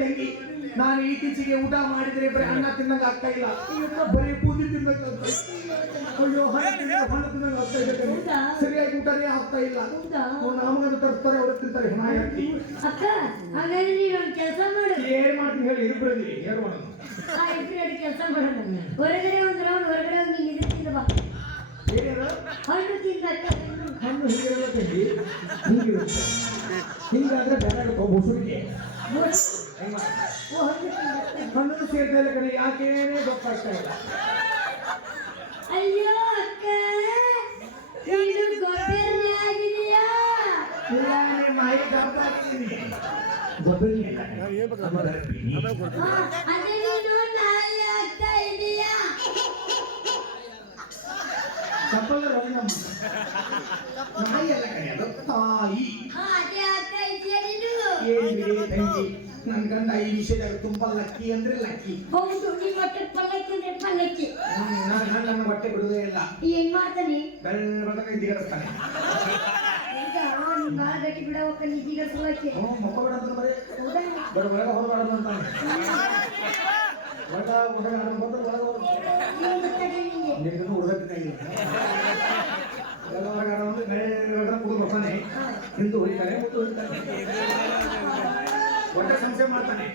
ತಂಗಿ ನಾನು ಇತ್ತೀಚೆಗೆ ಊಟ ಮಾಡಿದ್ರೆ ಬರೀ ಅನ್ನ ತಿನ್ನಂಗ ಆಗ್ತಾ ಇಲ್ಲ, ಬರೀ ಬೂದಿ ತಿನ್ನಂಗ ಅಯ್ಯೋ ಹಣ ತಿನ್ನಂಗ ಆಗ್ತಾ ಇದೆ, ಸರಿಯಾಗಿ ಊಟನೇ ಆಗ್ತಾ ಇಲ್ಲ. ನಮಗನ್ನು ತರಿಸ್ತಾರೆ, ಅವ್ರು ತಿಂತಾರೆ. ಅಕ್ಕ ಹಾಗಾದ್ರೆ ನೀನು ಒಂದು ಕೆಲಸ ಮಾಡು. ಏನ್ ಮಾಡ್ತೀನಿ ಹೇಳಿ, ಇಬ್ಬರಲ್ಲಿ ಏನ್ ಮಾಡೋದು? ಕೆಲಸ ಮಾಡೋಣ, ಹೊರಗಡೆ ಒಂದು ರೌಂಡ್ ಹೊರಗಡೆ ಹೋಗಿ ನೀನು ತಿಂದ ಬಾ. ಹಣ್ಣು ತಿಂದ ಹಣ್ಣು ಹೀಗಿರಲ್ಲ ತಂಗಿ, ಹೀಗಿರುತ್ತೆ. ಹಿಂಗಾದ್ರೆ ಬೇರೆ ಮೊಸರಿಗೆ ಹಣ್ಣು ಸೇರ್ತಾ ಇಲ್ಲ ಕಡೆ, ಯಾಕೇನೇ ಗೊತ್ತಾಗ್ತಾ ಇಲ್ಲ. ಅಯ್ಯೋ ಅಕ್ಕ, ಇದು ಗೊಬ್ಬರನೇ ಆಗಿದೆಯಾ? ಇಲ್ಲ, ನಿಮ್ಮ ಆಯಿ ಗೊಬ್ಬರಿದ್ದೀನಿ. ಗೊಬ್ಬರಿ ಅದೇ ನೀನು ನಾಯಿ ಆಗ್ತಾ ಇದೀಯಾ? ನಾಯಿ ಎಲ್ಲ ಕಡೆ ಅದು ತಾಯಿ. ಅದೇ ಆಗ್ತಾ ಇದೆಯಾ ನೀನು? ತಂಗಿ, ನನ್ ಗಂಡ ಈ ವಿಷಯದಾಗ ತುಂಬಾ ಲಕ್ಕಿ ಅಂದ್ರೆ ಲಕ್ಕಿ. ಹೌದು, ನಿಮ್ಮ ಹೊಟ್ಟೆ ಪಲ್ಲಕ್ಕಿ ಅಂದ್ರೆ ಪಲ್ಲಕ್ಕಿ. ನನ್ನ ಹೊಟ್ಟೆ ಬಿಡುವುದೇ ಇಲ್ಲ. ಏನ್ ಮಾಡ್ತಾನೆ? ಬೆಳ್ಳ ಇದ್ದಿಗಡಿಸ್ತಾನೆ. ಬಾಳ ಗಟ್ಟಿ ಬಿಡವಕ್ಕ ನಿಜೀಗ ಸುವಾಕೆ. ಮಕ್ಕ ಬಿಡಂತ ಬರೀ ಬಡ ಒಳಗ ಹೊರಬಾರದು ಅಂತಾನೆ. ಒಳಗ ಹುಡುಗನೆ ಹಿಂದೂ ಹೊಡಿತಾನೆ, ಮುಂದೆ ಹೊಡಿತಾನೆ, ಒಳ್ಳೆ ಸಂಶಯ ಮಾಡ್ತಾನೆ.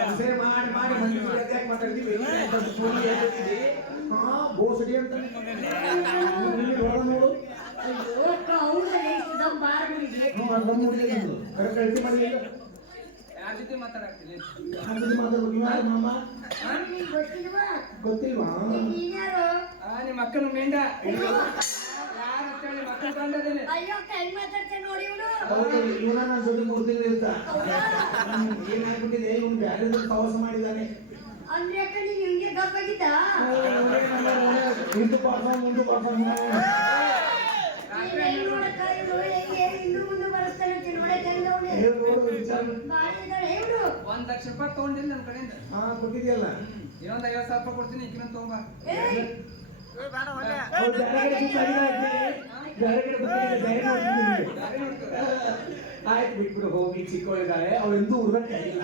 ಸಂಶಯ ಮಾಡಿ ಮಾಡಿ ಮಂದಿ ಯಾಕೆ ಮಾತಾಡ್ತೀವಿ? ಬೋಸಡಿ ಅಂತ ನೋಡು. ಗೊತ್ತಿಲ್ವಾ? ನಿಮ್ಮ ಅಕ್ಕನ ಮೇಂಡ ಇವನ ನನ್ನ ಜೊತೆ 3 ತಿಂಗಳು ಇರ್ತ. ಏನಾಗ್ಬಿಟ್ಟಿದೆ, ಇವ್ನು ಬ್ಯಾರೆ ಪ್ರವಾಸ ಮಾಡಿದ್ದಾನೆ. ಹಿಂದೂ ಪಾಠ ಮುಂದೆ ಪಾಠ ₹1,00,000 ತಗೊಂಡಿಲ್ಲ ನನ್ನ ಕಡೆಯಿಂದ. ಕೊಟ್ಟಿದ್ಯಲ್ಲ, ಇನ್ನೊಂದು 50,000 ರೂಪಾಯಿ ಕೊಡ್ತೀನಿ, ಈಗಿನ ತಗೊಂಬ. ಆಯ್ತು, ಬಿಟ್ಬಿಡು, ಹೋಗಿ ಚಿಕ್ಕವಳಿದ್ದಾಳೆ, ಅವಳೆಂದೂ ಹುಡುಗಕ್ಕೆ ಇಲ್ಲ.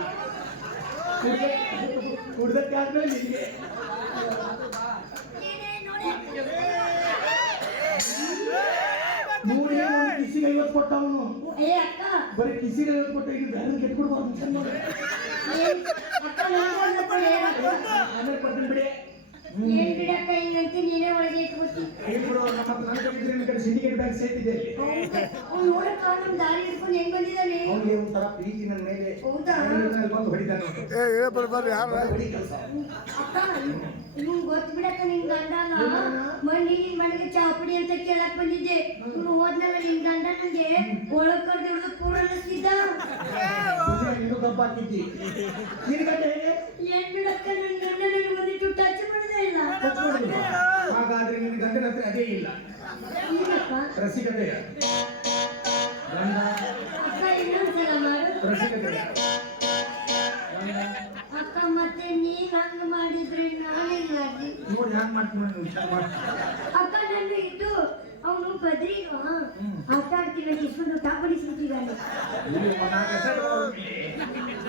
ಹುಡುಗಕ್ಕೆ ಆದ್ಮೇಲೆ ನಿಮಗೆ ಕಿಸಿಗೆ 50 ಕೊಟ್ಟ ಅವನು. ಬರೀ ಕಿಸಿಗೆ 50 ಕೊಟ್ಟ, ಈಗ ಬ್ಯಾಲೆನ್ಸ್ ಕೆಟ್ಬಿಡ್ಬಾರ್ದು. ಆಮೇಲೆ ಕೊಡ್ತೀನಿ ಬಿಡಿ. ಏನ್ ಬಿಡಕ್ಕ ಹಿಂಗಂತ ನೀನೇ ಒಳಗೆ ಇಟ್ಬಿಡ್ತಿ. Syndicate bank ಸೇರ್ತಿದೆ. ನೋಡಕ್ಕ ನಮ್ ದಾರಿ ಹಿಡ್ಕೊಂಡು ಹೆಂಗ್ ಬಂದಿದ್ದಾನೆ. ಅವನಿಗೆ ಒಂಥರ ಪ್ರೀತಿ ನನ್ನ ಮೇಲೆ. ಹೌದಾ? ಬಂದು ಹೊಡಿತಾನೆ. ಅಕ್ಕ ನಿಮ್ಗೆ ಗೊತ್ತು ಬಿಡಕ್ಕ, ನಿನ್ ಗಂಡ ಮಣ್ಣಿ ನಿನ್ ಮನೆಗೆ ಚಾಪುಡಿ ಅಂತ ಕೇಳಕ್ ಬಂದಿದ್ದೆ. ಇವ್ನು ಹೋದ್ನಲ್ಲ ನಿನ್ ಗಂಡ ನಂಗೆ ಒಳಗ್ ಕರ್ದು ಹಿಡಿದು ಪೂರ ಅನ್ನಿಸ್ತಿದ್ದ. ಇದು ಕಬ್ಬ ಹಾಕಿದ್ದಿ. ನಿನ್ ಗಂಡ ಹೇಗೆ? ಏನ್ ಬಿಡಕ್ಕ, ನನ್ ಗಂಡ ನನ್ ಬಂದಿಟ್ಟು ಟಚ್ ಮಾಡದೇ ಇಲ್ಲ. ಹಾಗಾದ್ರೆ ನಿನ್ನ ಗಂಡನ ಹತ್ರ ಅದೇ ಇಲ್ಲ. ರಸಿಕತೆಯ ಅಕ್ಕ ಇನ್ನೊಂದ್ಸಲ ಮಾಡು. ರಸಿಕತೆಯ ಅಕ್ಕ, ಮತ್ತೆ ನೀವ್ ಹಂಗ ಮಾಡಿದ್ರೆ ನಾನೇನ್ ಮಾಡ್ಲಿ? ನೋಡಿ ಹ್ಯಾಂಗ ಮಾಡ್ತೀನಿ ವಿಚಾರ ಮಾಡ್ತೀನಿ. ಅಕ್ಕ ನನ್ನ ಇದು ಅವನು ಬದ್ರಿಗ ಆಟ ಆಡ್ತೀವಿ ಇಸ್ಕೊಂಡು ಟಾಪಡಿಸ್ಬಿಟ್ಟಿದ್ದಾನೆ.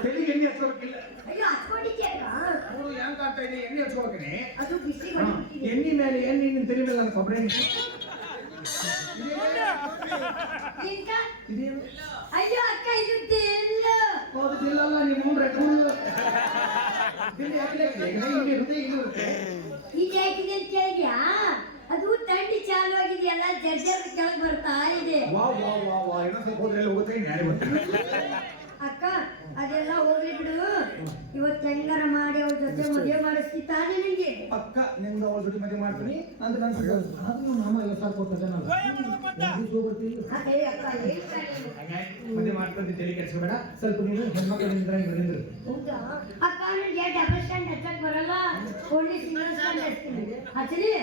ತೆಲಿಗೆ ಎಣ್ಣೆ ಹಚ್ಕೋಬೇಕಿಲ್ಲ. ಅಯ್ಯೋ ಹಚ್ಕೊಂಡಿದ್ದೆ ಅಕ್ಕ. ಅವನು ಹೆಂಗ್ ಕಾಣ್ತಾ ಇದೆ, ಎಣ್ಣೆ ಹಚ್ಕೋಬೇಕನೆ. ಅದು ಬಿಸಿ ಮಾಡಿಬಿಟ್ಟಿದೆ. ಎಣ್ಣೆ ಮೇಲೆ ಎಣ್ಣೆ ನಿನ್ನ ತಲೆ ಮೇಲೆ ನನ್ನ ಕೊಬ್ಬರಿ ಅಯ್ಯೋ ಅಕ್ಕ, ಇದು ತೆಲ್ಲ. ಹೌದು, ತಿಲ್ಲಲ್ಲ, ನಿಮ್ಮ ರೆಡ್ಬುಲ್ ತಿಂಡಿ ಹಾಕಿದೆ. ಇದು ಯಾಕಿದೆ ಅಂತ ಕೇಳಿದ್ಯಾ? ಅದು ತಂಡಿ ಚಾಲು ಆಗಿದೆಯಲ್ಲ, ಜರ್ಜರ್ ಕೆಳಗೆ ಬರ್ತಾ ಇದೆ. ಅಕ್ಕ ಅದೆಲ್ಲ ಹೋಗ್ಲಿ ಬಿಡು. ಇವತ್ತು ಹೆಂಗಾರ ಮಾಡಿ ಅವ್ರ ಜೊತೆ ಮದುವೆ ಮಾಡಿಸ್ತಾನೆ ನಿಂಗೆ. ಅಕ್ಕ ನಿಂಗ ಅವ್ರ ಜೊತೆ ಮದುವೆ ಮಾಡ್ತೀನಿ ಅಂದ್ರೆ ನಾನು ಮಾಮ 50,000 ಕೊಡ್ತದೆ. ನಾನು ಮದುವೆ ಮಾಡ್ಕೊಂಡು ತಲೆ ಕೆಡಿಸ್ಬೇಡ. ಸ್ವಲ್ಪ ನೀನು ಹೆಣ್ಮಕ್ಳು ನಿಂದ್ರೆ ಹೌದಾ ಅಕ್ಕ? ನನಗೆ ಡಬಲ್ ಸ್ಟ್ಯಾಂಡ್ ಹಚ್ಚಕ್ ಬರಲ್ಲ, ಓನ್ಲಿ ಸಿಂಗಲ್ ಸ್ಟ್ಯಾಂಡ್ ಹಚ್ತೀನಿ. ಹಚ್ಚಲಿ?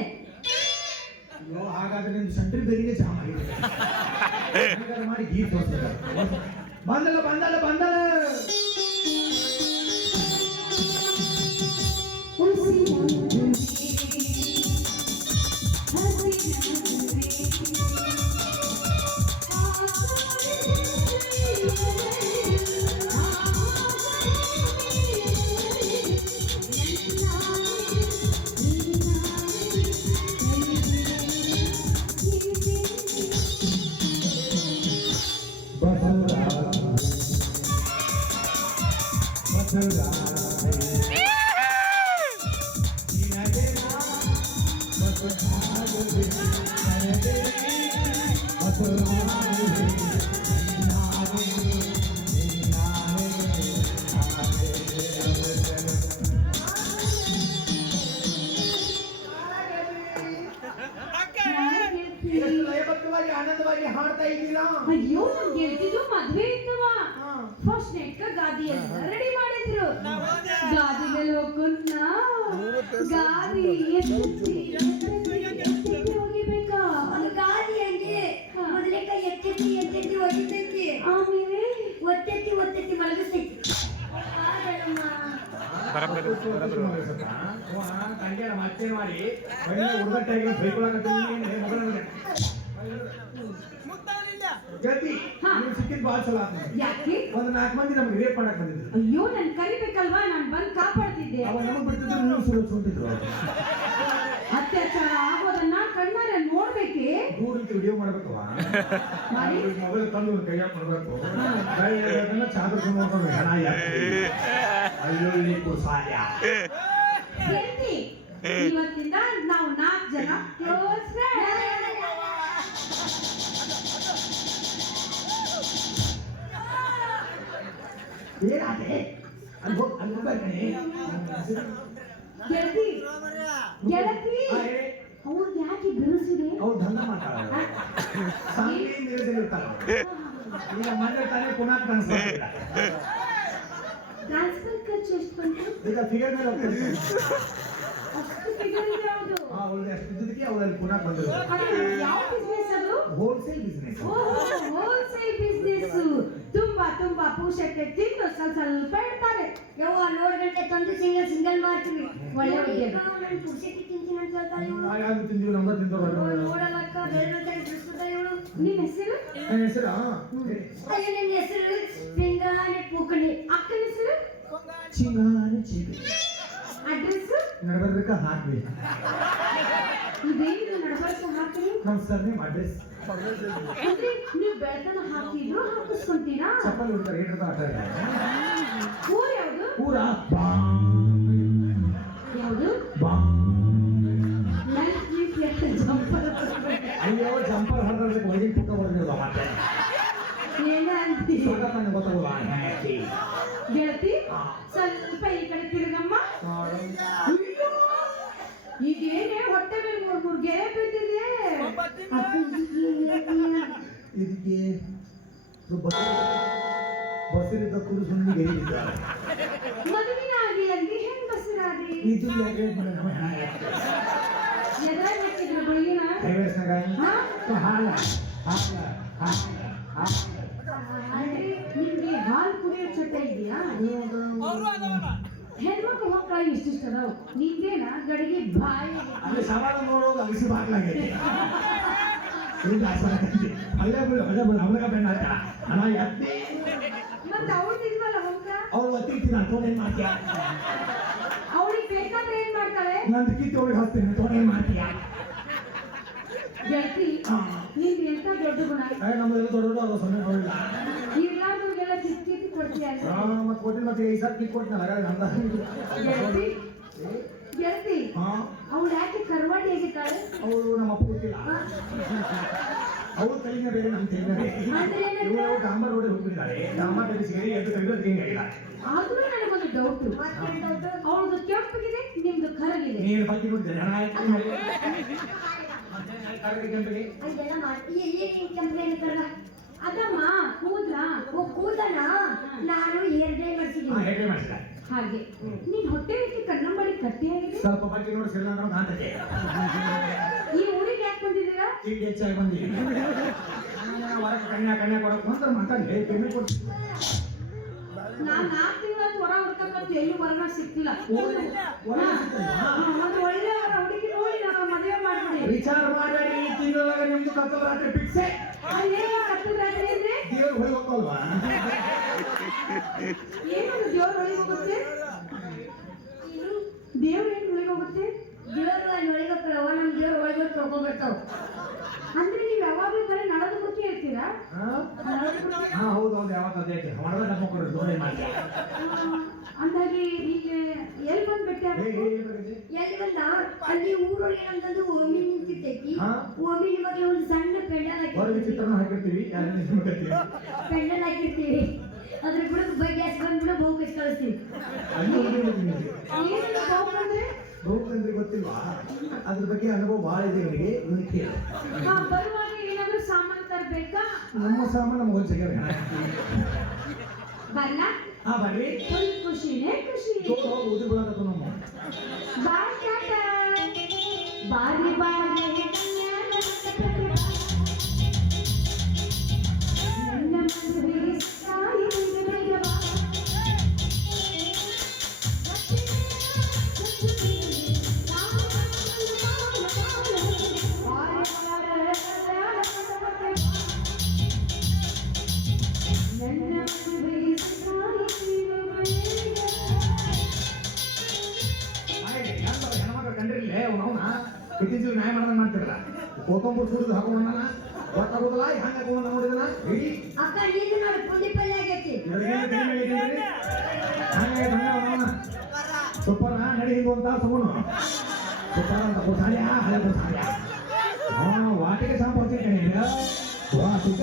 ಹಾಗಾದ್ರೆ ನಿಮ್ದು ಸೆಂಟ್ರಿ ಬೇರಿಗೆ ಜಾಮ್ ಆಗಿದೆ. ಮಾಡಿ ಗೀರ್ ತೋರಿಸ್ತಾರೆ. ಬಂದಲ್ಲ ಬಂದಲ್ಲ ಬಂದಲ್ಲ ಲಯಬದ್ಧವಾಗಿ ಆನಂದವಾಗಿ ಹಾಡ್ತಾ ಇದ್ದೀರಾ? ಅಯ್ಯೋ ನನ್ ಗೆಳತಿದು ಮದ್ವೆ ಇತ್ತವ ಫಸ್ಟ್ ನೆಟ್ಕ ಗಾದಿ ಎಲ್ಲ ರೆಡಿ ಮಾಡಿದ್ರು ಗಾದಿ ಮೇಲೆ ಹೋಗ್ಕೊಂತ ಗಾದಿ ಎತ್ತಿ ಹೋಗಿಬೇಕಾ ಒಂದು ಗಾಡಿ ಹಂಗೆ ಮೊದಲೇಕ ಎತ್ತೆತ್ತಿ ಎತ್ತೆತ್ತಿ ಒಗಿತೈತಿ ಆಮೇಲೆ ಒತ್ತೆತ್ತಿ ಒತ್ತೆತ್ತಿ ಮಲಗಿಸ್ತೈತಿ ತಂಗ್ಯಾರ ಮತ್ತೇನು ಮಾಡಿ ಹುಡುಗಟ್ಟಾಗಿ ಗೆಳತಿ ನೀವು ಸಿಕ್ಕಿದ್ ಬಾಳ್ ಸಲ ಯಾಕೆ ಒಂದು 4 ಮಂದಿ ನಮ್ಗೆ ರೇಪ್ ಮಾಡಕ್ ಬಂದಿದ್ರು. ಅಯ್ಯೋ ನನ್ ಕರಿಬೇಕಲ್ವಾ ನಾನ್ ಬಂದ್ ಕಾಪಾಡ್ತಿದ್ದೆ ಅವ ನಮಗ್ ಬಿಡ್ತಿದ್ರು ನೀವು ಸುರಕ್ಷಿದ್ರು ಅತ್ಯಾಚಾರ ಆಗೋದನ್ನ ಕಣ್ಣಾರೆ ನೋಡ್ಬೇಕೆ ದೂರ ವಿಡಿಯೋ ಮಾಡ್ಬೇಕವ ಮಾಡಿ ಮೊಬೈಲ್ ತಂದು ಕೈಯಾಗ ಮಾಡ್ಬೇಕು ಚಾದ್ರ ನೋಡ್ಕೊಂಡು ಹಣ ಅಯ್ಯೋ ಇಲ್ಲಿ ಕುಸಾಯ ಗೆಳತಿ ಇವತ್ತಿಂದ ನಾವು 4 ಜನ ಕ್ಲೋಸ್ ಏನಾದೆ ಅಲ್ಲಿ ಹೋಗ್ಬೇಕಣೆ ಗೆಳತಿ ಗೆಳತಿ ಅವ್ರಿಗೆ ಯಾಕೆ ಬಿರುಸಿದೆ ಅವ್ರು ದಂಧ ಮಾಡ್ತಾರ ಸಾಂಗ್ಲಿ ನೀರದಲ್ಲಿ ಇರ್ತಾರ ಈಗ ಮೊನ್ನೆ ತಾನೇ ಪುನಃ ಕಾಣಿಸ್ತಾ ಟ್ರಾನ್ಸ್ಫರ್ ಖರ್ಚು ಎಷ್ಟು ಬಂತು ಈಗ ಫಿಗರ್ ಮೇಲೆ ಹೋಗ್ತಾರೆ ಅಷ್ಟು ಫಿಗರ್ ಇದೆ ಯಾವುದು ಅವ್ರದ್ದು ಎಷ್ಟು ಇದ್ದದಕ್ಕೆ ಅವ್ರಲ್ಲಿ ಪುನಃ ಬಂದರು ಯಾವ ಬಿಸ್ನೆಸ್ ಅದು ಹೋಲ್ಸೇಲ್ ಬಿಸ್ನೆಸ್ ಹೋಲ್ಸೇಲ್ ಬಿಸ್ನೆಸ್ ತುಂಬಾ ತುಂಬಾ ಪೂಷಕ್ಕೆ ತಿಂದು ಸ್ವಲ್ಪ ಇಡ್ತಾರೆ ಯವ್ವ 4 ಗಂಟೆ ತಂದು ಸಿಂಗಲ್ ಸಿಂಗಲ್ ಮಾಡ್ತೀವಿ ಒಳ್ಳೆ ಹುಡುಗಿ. ನಾನು ಪುರುಷಕ್ಕೆ ತಿಂತೀನಿ ಅಂತ ಹೇಳ್ತಾಳೆ ಇವಳು ಯಾರು ತಿಂದೀವಿ ನಮ್ಮ ತಿಂದವರು ನೋಡಲಕ್ಕ ಬೆಳ್ಳುತ್ತೆ ಬಿಡಿಸ್ತದ ಇವಳು ನಿಮ್ಮ ಹೆಸರು ನನ್ನ ಹೆಸರು ಅಯ್ಯ ನನ್ನ ಹೆಸರು ಪಿಂಗಾನೆ ಪೂಕಣಿ ಅಕ್ಕನ ಹೆಸರು ಚಿಂಗಾನೆ ಚಿಂಗ ಅಡ್ರೆಸ್ ನಡಬರ್ಬೇಕ ಹಾಕ್ಬೇಕು ಇದೇನು ನಡಬರ್ಕ ಹಾಕಿ ನಮ್ಮ ಸರ್ನೇಮ್ ಅಡ್ರೆಸ್ ಅಂದ್ರೆ ನೀವು ಬೆಳತನ ಹಾಕಿದ್ರು ಹಾಕಿಸ್ಕೊಂತೀರಾ ಚಪ್ಪಲ್ ಹುಡ್ತಾರೆ ಏನ್ರ ಆಟ ಊರ್ ಯಾವುದು ಪೂರ ಯಾವುದು ನನ್ ಪ್ಲೀಸ್ ಎಷ್ಟು ಜಂಪರ್ ಅಯ್ಯೋ ಜಂಪರ್ ಹೊರದ್ರೆ ವೈದ್ಯ ಪುಕ್ಕ ಹೊರಗಿರೋದು ಮತ್ತೆ ಏನ ಅಂತೀವಿ ಗೊತ್ತಾಗ ಗೊತ್ತಾಗುವ ಗೆಳತಿ ಸ್ವಲ್ಪ ಈ ಕಡೆ ತಿರುಗಮ್ಮ ಅಯ್ಯೋ, ಈಗೇನೆ ಹೊಟ್ಟೆ ಮೇಲೆ 3 ಗೆರೆ ಬಿದ್ದಿದೆ ಇದಕ್ಕೆ ಬಸರಿದ್ದ ಕುರು ಸುಣ್ಣಿಗೆ ಹೇಳಿದ್ದಾರೆ ಮದುವಿನ ಆಗಿಲ್ಲ ಅಂದಿ ಹೆಂಗ್ ಬಸರಾದಿ ಇದು ಯಾಕೆ ಎದ್ರಾಗ ಹಾಕಿದ್ರು ಬೆಳಗಿನ ಹೈವೇಸ್ನಾಗ ಹಾ? ಹಾಲ ಹಾಲ ಹಾಲ ಅಂದ್ರೆ ನಿಮ್ಗೆ ಹಾಲು ಕುಡಿಯೋ ಚಟ ಇದೆಯಾ ಹೆಣ್ಮಕ್ಳು ಮಕ್ಕಳ ಇಷ್ಟಿಷ್ಟ ಅದಾವ ನಿಂಗೇನ ಗಡಿಗೆ ಬಾಯಿ ಅಲ್ಲಿ ಸವಾಲ ನೋಡೋದು ಅಗಸಿ ಬಾಗ್ಲಾಗೈತಿ ಇದು ಆಸರಾಗೈತಿ ಅಲ್ಲೇ ಬಿಡು ಅವನಾಗ ಬೆಣ್ಣ ಹಾಕ ಹಣ ಎತ್ತಿ ಮತ್ತೆ ಅವ್ರದ್ದು ಇಲ್ವಲ್ಲ ಹೋಗ ಅವ್ರು ಒತ್ತಿರ್ತೀನಿ ನಾನು ತೋನೇನ್ ಮಾಡ್ತೀಯ ಅವ್ರಿಗೆ ಬೇಕಾದ್ರೆ ಏನ್ ಮಾಡ್ತಾಳೆ ನಂದು ಕಿತ್ತು ಅವ್ರಿಗೆ ಹಾಕ್ತೀನಿ ತೋನೇನ್ ಮಾಡ್ತೀಯ ಗೆಳತಿ ನಿಮ್ಗೆ ಎಂತ ದೊಡ್ಡ ಗುಣ ನಮ್ಮದೆಲ್ಲ ದೊಡ್ಡ ಅವ್ರು ಸೊನ್ನೆ ನೋಡಿಲ್ಲ ಇರ್ಲಾರ್ದವ್ರಿಗೆಲ್ಲ ಕಿತ್ತಿ ಕೊಡ್ತೀಯ ಮತ್ತೆ ಕೊಟ್ಟಿನ ಮತ್ತೆ 5 ಸಾವಿರ ಕಿತ್ತು ಕೊಡ್ತೀನಿ ನಂದ ಗೆಳತಿ ಗೆಳತಿ ಹಾ ಅವ್ಳು ಯಾಕೆ ಕರ್ವಾಡಿ ಆಗಿದ್ದಾಳೆ ಅವರು ನಮ್ಮ ಅಪ್ಪ ಗೊತ್ತಿಲ್ಲ ಅವ್ರ ಕೈನ ಬೇರೆ ನಮ್ಮ ಕೈನ ಬೇರೆ ಅಂದ್ರೆ ಏನಂತ? ಇವರು ಡಾಂಬರ್ ರೋಡ್ ಹೋಗ್ಬಿಟ್ಟಿದ್ದಾರೆ ಡಾಂಬರ್ ಕಡೆ ಸೇರಿ ಎದ್ದು ತೆಗೆದು ಹಿಂಗಾಗಿದ್ದಾರೆ ಆದ್ರೂ ನನಗೊಂದು ಡೌಟ್ ಅವಳದು ಕೆಂಪಗಿದೆ ನಿಮ್ದು ಕರಗಿದೆ ನೀನು ಬಗ್ಗೆ ನೋಡಿದ್ರೆ ಹಣ ಆಯ್ತು ಕೆಂಪಿಗೆ ಇದೆಲ್ಲ ಮಾಡ್ತೀಯ ಏನೇನು ಕಂಪ್ಲೇಂಟ್ ಬರಲ್ಲ ಅದಮ್ಮ ಕೂದ್ಲ ಓ ಕೂದಲ ನಾನು ಹೇರ್ ಡೈ ಮಾಡಿಸಿದ್ದೀನಿ ಹೇಗೆ ಮಾಡಿಸಿದ ಹಾಗೆ ನೀನ್ ಹೊಟ್ಟೆ ರೀತಿ ಕಣ್ಣಂಬಳಿ ಕಟ್ಟಿಯಾಗಿದೆ ಸ್ವಲ್ಪ ಬಗ್ಗೆ ನೋಡಿ ಸರಿ ನಾನು ಕಾಣ್ತದೆ ಈ ಊರಿಗೆ ಯಾಕೆ ಬಂದಿದ್ದೀರಾ ಚೀಟಿ ಹೆಚ್ಚಾಗಿ ಬಂದಿ ಹೊರಗೆ ಕನ್ಯಾ ಕೊಡಕ್ ಬಂದ್ರೆ ಮಾತಾಡಿ ಪೇಮೆಂಟ್ ಕೊಡ್ತೀನಿ. ನಾನ್ 4 ತಿಂಗಳ ಹೊರ ಹುಡ್ಕಂತ ಎಲ್ಲೂ ಹೊರಗ ಸಿಕ್ತಿಲ್ಲ. ಮತ್ತೆ ಒಳ್ಳೆ ಹೊರ ಹುಡುಗಿ ನೋಡಿ ನಾವು ಮದುವೆ ಮಾಡ್ಬಿಡಿ. ವಿಚಾರ ಮಾಡಬೇಡಿ, ಈ ತಿಂಗಳೊಳಗೆ ನಿಮ್ದು ಕತ್ತಲ ರಾತ್ರಿ ಫಿಕ್ಸೇ. ಅದೇನು ಕತ್ತಲ ರಾತ್ರಿ ಅಂದ್ರೆ ದೇವ್ರು ಹೊಳಿ ಹೋಗ್ತಲ್ವಾ? ಏನು ದೇವ್ರ ಒಳಗೆ ಹೋಗುತ್ತೆ? ದೇವ್ರ ಏನು ಒಳಗೆ ಹೋಗುತ್ತೆ? ದೇವ್ರು ಅಲ್ಲಿ ಒಳಗೆ ಹೋಗ್ತಾವ, ನಮ್ ದೇವ್ರ ಒಳಗೆ ತಗೊಂಡ್ಬರ್ತಾವ. ಅಂದ್ರೆ ನೀವ್ ಯಾವಾಗ್ಲೂ ಬರೀ ನಳದ ಮುಖಿ ಇರ್ತೀರಾ? ಹಾ ಹೌದು ಹೌದು, ಯಾವತ್ತು ಅದೇ ಹೊಡೆದ ನಮ್ಮ ಕೊಡೋದು ದೋಣಿ ಮಾಡಿ. ಅಂದಾಗಿ ಈಗ ಎಲ್ಲಿ ಬಂದ್ ಭೇಟಿ ಎಲ್ಲಿ ಬಂದ ಅಲ್ಲಿ ಊರೊಳಗೆ ನಮ್ದೊಂದು ಓಮಿ ನಿಂತಿರ್ತೈತಿ. ಹಾ. ಓಮಿನ ಬಗ್ಗೆ ಒಂದು ಸಣ್ಣ ಪೆಂಡಲ್ ಹೊರಗೆ ಹಾಕಿರ್ತೀವಿ. ಚಿತ್ರನ ಹಾಕಿರ್ತೀವಿ, ಪೆಂಡಲ್ ಹಾಕಿರ್ತೀವಿ. ಅದ್ರ ಕೂಡ ಗ್ಯಾಸ್ ಬಂದ್ಬಿಡ ಬಹು ಕಷ್ಟ ಕಳಿಸ್ತೀವಿ. ಏನು ಕೋಪ ಅಂದ್ರೆ? ಬಹುಕಂದ್ರೆ ಗೊತ್ತಿಲ್ವಾ? ಅದ್ರ ಬಗ್ಗೆ ಅನುಭವ ಭಾಳ ಇದೆ ಇವರಿಗೆ. ಇವನು ಕೇಳು, ಬರುವಾಗ ಏನಾದ್ರು ಸಾಮಾನು ತರ್ಬೇಕಾ? ನಮ್ಮ ಸಾಮಾನು ನಮ್ಗೆ ಹೊಂಚಿಗೆ ಬರ್ಲಾ? ಹಾ ಬರ್ರಿ. ಫುಲ್ ಖುಷಿನೇ ಖುಷಿ. ಜೋರು ಹೋಗಿ ಉದಿ ಬಿಡೋದಕ್ಕ ನಮ್ಮ ಬಾಯ್ ಟಾಟಾ. ಬಾರಿ ಬಾರಿ ನನ್ನ ಮದುವೆ ಸಾಯಿ ಬಾ. ಹೆಣ್ಮಕ್ಳು ಕಂಡಿರ್ಲಿ ಅವನ ಇತ್ತೀಚೆಗೆ ನ್ಯಾಯ ಮಾಡ್ದಂಗೆ ಮಾಡ್ತಿರಲ್ಲ. ಕೊತ್ತಂಬರಿ ಸುರಿದು ಹಾಕೊಂಡ ಗೊತ್ತಾಗೋದಿಲ್ಲ ಹಂಗೆ ಹಾಕೊಂಡ ನೋಡಿದನ ಇಡೀ ಅಕ್ಕ ನೀನು ನೋಡಿ ಪುಂಡಿ ಪಲ್ಯ ಆಗೈತಿ. ಸೂಪರ್ ನಡಿ ಹಿಂಗ ಅಂತ ತಗೊಂಡು ಸೂಪರ್ ಅಂತ ಕೊಡ್ತಾಳ್ಯಾ ಹಳೆ ಕೊಡ್ತಾಳ್ಯಾ ವಾಟಿಗೆ ಸಂಪರ್ಕ ವಾಟಿಕ